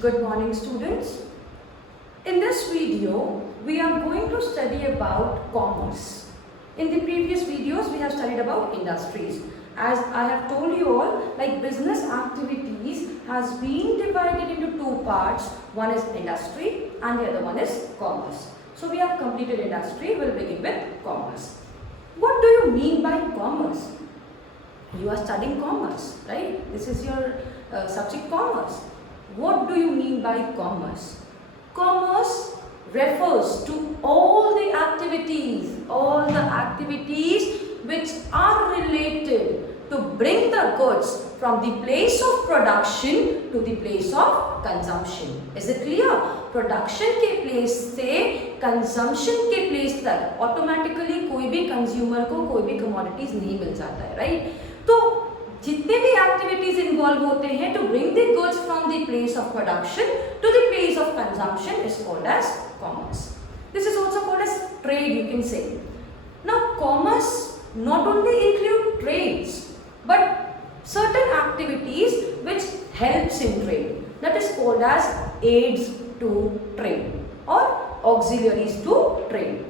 Good morning, students. In this video, we are going to study about commerce. In the previous videos, we have studied about industries. As I have told you all, like business activities has been divided into two parts. One is industry and the other one is commerce. So we have completed industry, we'll begin with commerce. What do you mean by commerce? You are studying commerce, right? This is your subject commerce. What do you mean by commerce? Commerce refers to all the activities which are related to bring the goods from the place of production to the place of consumption. Is it clear? Production के place से consumption के place तक automatically कोई भी consumer को कोई भी commodities नहीं मिल जाता है, right? तो जितने भी एक्टिविटीज इन्वॉल्व होते हैं to bring the goods from the place of production to the place of consumption is called as commerce. This is also called as trade, you can say. Now commerce not only include trades but certain activities which helps in trade, that is called as aids to trade or auxiliaries to trade.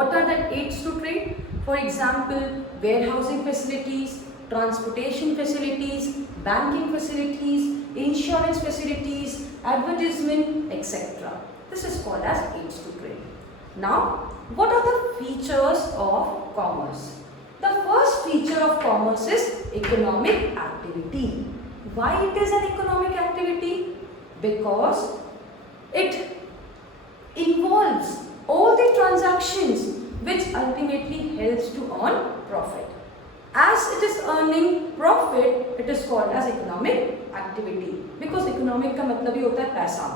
What are the aids to trade? For example, warehousing facilities, transportation facilities, banking facilities, insurance facilities, advertisement, etc. This is called as aids to trade. Now, what are the features of commerce? The first feature of commerce is economic activity. Why it is an economic activity? Because it involves all the transactions which ultimately helps to earn profit. As it is earning profit, it is called as economic activity. Because economic का मतलब ही होता है पैसा.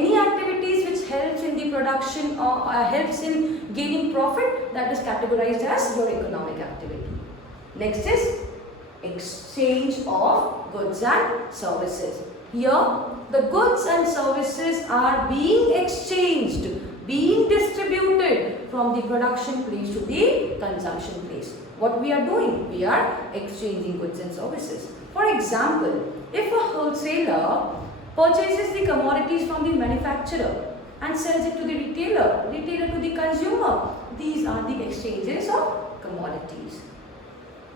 Any activities which helps in the production or helps in gaining profit, that is categorized as your economic activity. Next is exchange of goods and services. Here, the goods and services are being exchanged, being distributed from the production place to the consumption place. What we are doing? We are exchanging goods and services. For example, if a wholesaler purchases the commodities from the manufacturer and sells it to the retailer to the consumer, these are the exchanges of commodities.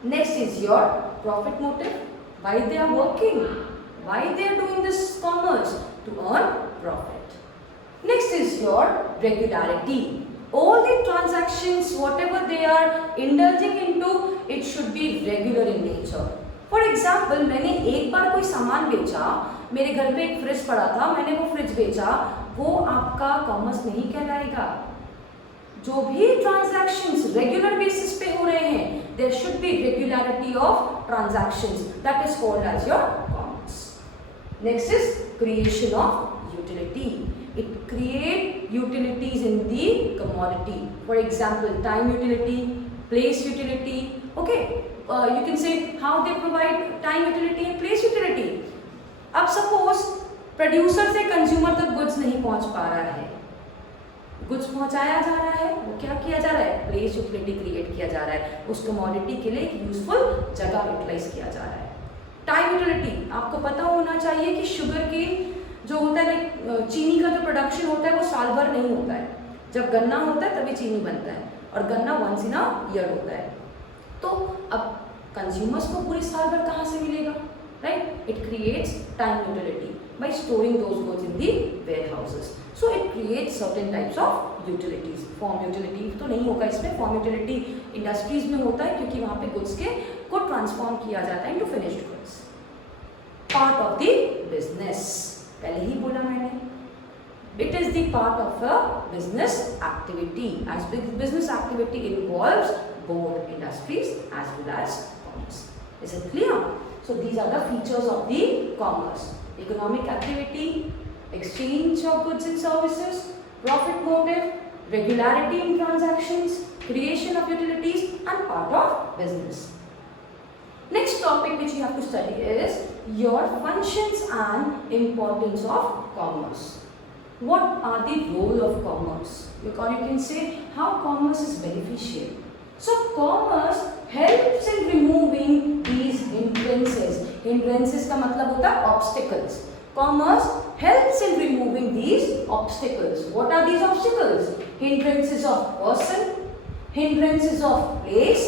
Next is your profit motive. Why they are working? Why they are doing this commerce? To earn profit. Next is your regularity. All the transactions, whatever they are indulging into, it should be regular in nature. For example, मैंने एक बार कोई सामान बेचा, मेरे घर पे एक fridge पड़ा था, मैंने वो फ्रिज बेचा, वो आपका कॉमर्स नहीं कहलाएगा. जो भी ट्रांजैक्शंस रेगुलर बेसिस पे हो रहे हैं, there should be regularity of transactions. That is called as your commerce. Next is creation of utility. It create utilities in the commodity. For example, time utility, place utility. Okay, you can say how they provide time utility and place utility. अब suppose producer से consumer तक goods नहीं पहुंच पा रहा है, goods पहुंचाया जा रहा है, वो क्या किया जा रहा है? प्लेस यूटिलिटी क्रिएट किया जा रहा है, उस कमोडिटी के लिए एक यूजफुल जगह यूटिलाइज किया जा रहा है. टाइम यूटिलिटी, आपको पता होना चाहिए कि शुगर की जो होता है, चीनी का जो प्रोडक्शन होता है वो साल भर नहीं होता है. जब गन्ना होता है तभी चीनी बनता है और गन्ना वंस इन अ ईयर होता है. तो अब कंज्यूमर्स को पूरे साल भर कहाँ से मिलेगा? Right? It creates time utility by storing those goods in the warehouses. So it creates certain types of utilities. Form utility तो नहीं होगा इसमें, form utility industries में होता है क्योंकि वहाँ पे goods को transform किया जाता है into finished goods. Part of the business. पहले ही बोला मैंने. It is the part of a business activity. As business activity involves both industries as well as commerce. Is it clear? So these are the features of the commerce. Economic activity, exchange of goods and services, profit motive, regularity in transactions, creation of utilities and part of business. Next topic which you have to study is your functions and importance of commerce. What are the role of commerce? Because you can say how commerce is beneficial. So commerce helps in removing these hindrances. Hindrances का मतलब होता है obstacles. commerce helps in removing these obstacles. What are these obstacles? Hindrances of person, hindrances of place,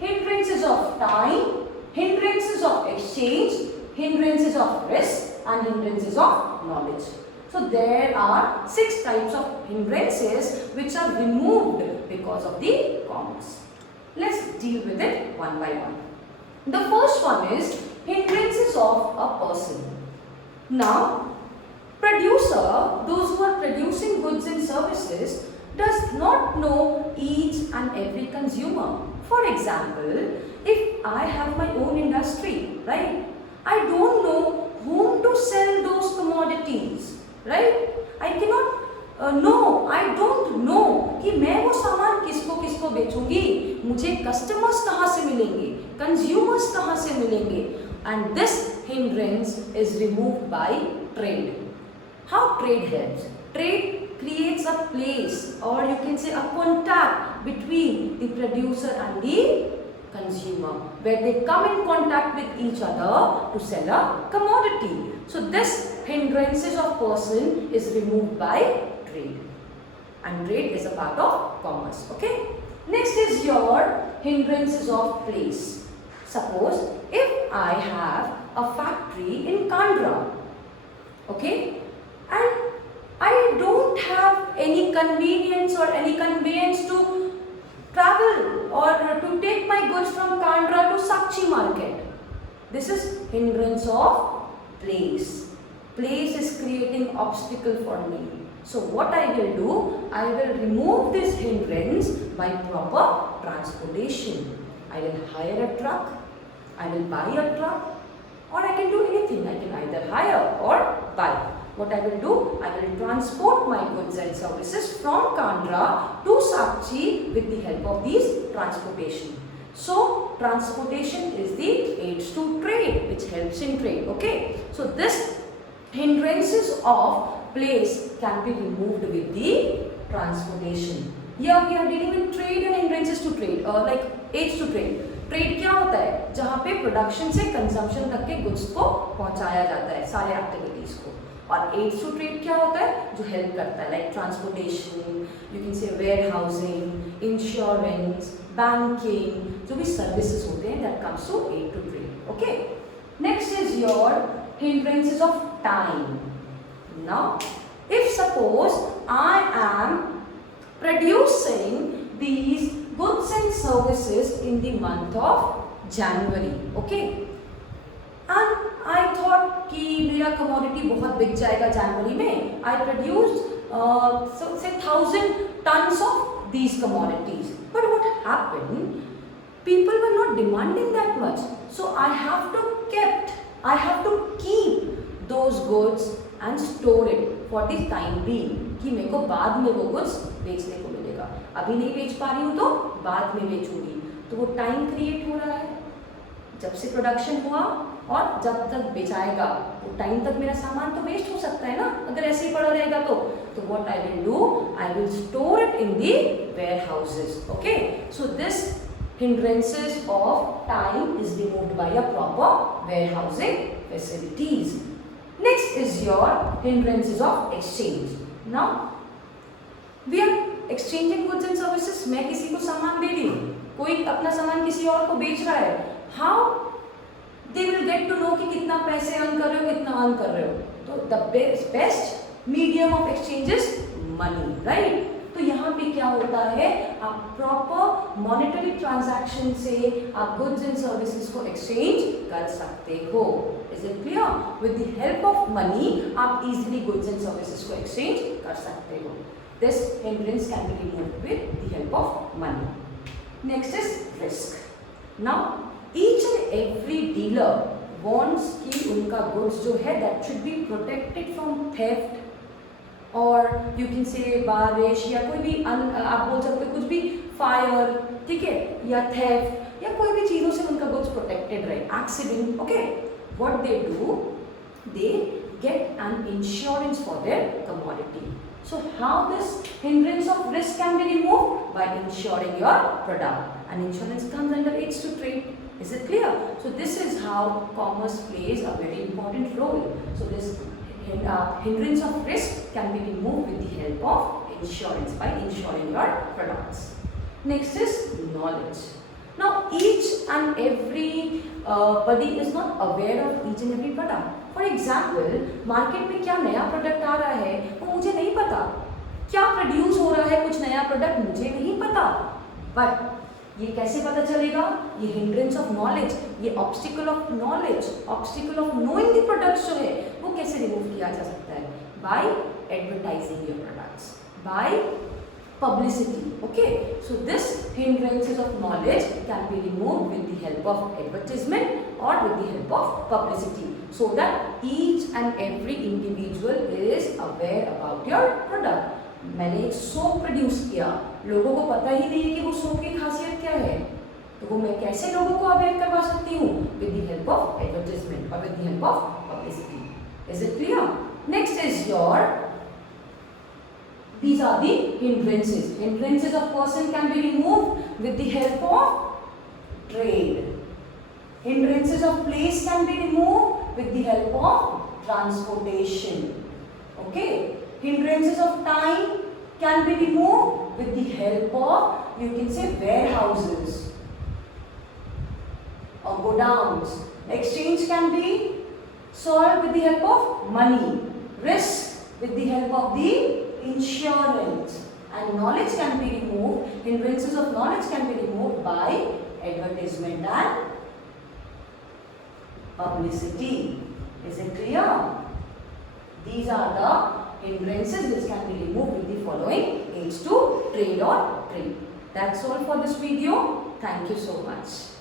hindrances of time, hindrances of exchange, hindrances of risk, and hindrances of knowledge. So there are 6 types of hindrances which are removed because of the commerce. Let's deal with it one by one. The first one is hindrances of a person. Now, producer, those who are producing goods and services, does not know each and every consumer. For example, if I have my own industry, right, I don't know whom to sell those commodities, right? I cannot know, I don't know कि मैं वो सामान किसको किसको बेचूंगी, मुझे customers कहाँ से मिलेंगे, consumers कहाँ से मिलेंगे, and this hindrance is removed by trade. How trade helps? Trade creates a place, or you can say a contact between the producer and the consumer, where they come in contact with each other to sell a commodity. So this hindrances of person is removed by trade, and trade is a part of commerce. Okay. Next is your hindrances of place. Suppose if I have a factory in Kandra, okay, and I don't have any convenience or any conveyance to travel or to take my goods from Kandra to Sakchi market. This is hindrance of place. Place is creating obstacle for me. So what I will do, I will remove this hindrance by proper transportation. I will hire a truck, I will buy a truck, or I can do anything. I can either hire or buy. What I will do, I will transport my goods and services from Kandra to Sakchi with the help of these transportation. So transportation is the aids to trade, which helps in trade. Okay. So this hindrances of place can be removed with the transportation. Here we are dealing with trade and hindrances to trade, like aids to trade. Trade क्या होता है? जहाँ पे production से consumption तक के goods को पहुँचाया जाता है, सारे एक्टिविटीज को. और एड्स टू ट्रेड क्या होता है? जो हेल्प करता है, like transportation, you can say warehousing, insurance, banking, जो भी सर्विसेज होते हैं that comes to aid to trade. Okay. Next is your hindrances of time. Now, if suppose I am producing these goods and services in the month of January, okay, and I thought कि मेरा commodity बहुत बिक जाएगा जनवरी में. I produced say 1,000 tons of these commodities. But what happened? People were not demanding that much, so I have to keep those goods and store it for the time being कि मेरे को बाद में वो goods बेचने को मिलेगा. अभी नहीं बेच पा रही हूँ तो बाद में बेचूंगी. तो वो टाइम क्रिएट हो रहा है. जब से प्रोडक्शन हुआ और जब तक बेचाएगा वो टाइम तक मेरा सामान तो वेस्ट हो सकता है ना, अगर ऐसे ही पड़ा रहेगा तो. What I will do, I will store it in the warehouses. Okay. So this hindrances of time is removed by a proper warehousing facilities. Next is your hindrances of exchange. Now we are exchanging goods and services. मैं किसी को सामान दे रही हूँ, कोई अपना सामान किसी और को बेच रहा है. How they will get to know कि कितना पैसे अर्न कर रहे हो, कितना अर्न कर रहे हो. तो the best medium of exchange is money, right? तो यहाँ पे क्या होता है, आप प्रॉपर मॉनेटरी ट्रांजैक्शन से आप गुड्स एंड सर्विसेज को एक्सचेंज कर सकते हो. Is it clear? With the help of money आप इजीली गुड्स एंड सर्विसेज को एक्सचेंज कर सकते हो. This hindrance can be removed with the help of money. Next is risk. Now each and every dealer wants कि उनका goods जो है that should be protected from theft, और you can से बारिश या कोई भी आप बोल सकते हो कुछ भी, फायर, ठीक है, या थेफ्ट या कोई भी चीज़ों से उनका गुड्स प्रोटेक्टेड रहे, accident. Okay. What they do, they get an insurance for their commodity. So how this hindrance of risk can be removed? By insuring your product. And insurance comes under aids to trade. Is it clear? So this is how commerce plays a very important role. So this hindrance of risk can be removed with the help of insurance by insuring your products. Next is knowledge. Now each and every body is not aware of each and every product. For example, market में क्या नया product आ रहा है वो मुझे नहीं पता, क्या प्रोड्यूस हो रहा है कुछ नया प्रोडक्ट मुझे नहीं पता, बट ये कैसे पता चलेगा? ये हिंड्रेंस ऑफ नॉलेज, ये obstacle of knowledge, obstacle of knowing the products जो है वो कैसे रिमूव किया जा सकता है? By advertising your products, by publicity. Okay, so this hindrances of knowledge can be removed with the help of advertisement or with the help of publicity, so that each and every individual is aware about your product. मैंने एक soap produce किया, लोगों को पता ही नहीं है कि वो सोप की खासियत क्या है, तो वो मैं कैसे लोगों को अवेयर करवा सकती हूँ? With the help of advertisement or with the help of publicity. Is it clear? Next is your these are the hindrances. Hindrances of person can be removed with the help of trade. Hindrances of place can be removed with the help of transportation. Okay. Hindrances of time can be removed with the help of, you can say, warehouses or godowns. Exchange can be solved with the help of money. Risk with the help of the insurance, and knowledge can be removed, hindrances of knowledge can be removed by advertisement and publicity. Is it clear? These are the hindrances which can be removed with the following aids to trade or trade. That's all for this video. Thank you so much.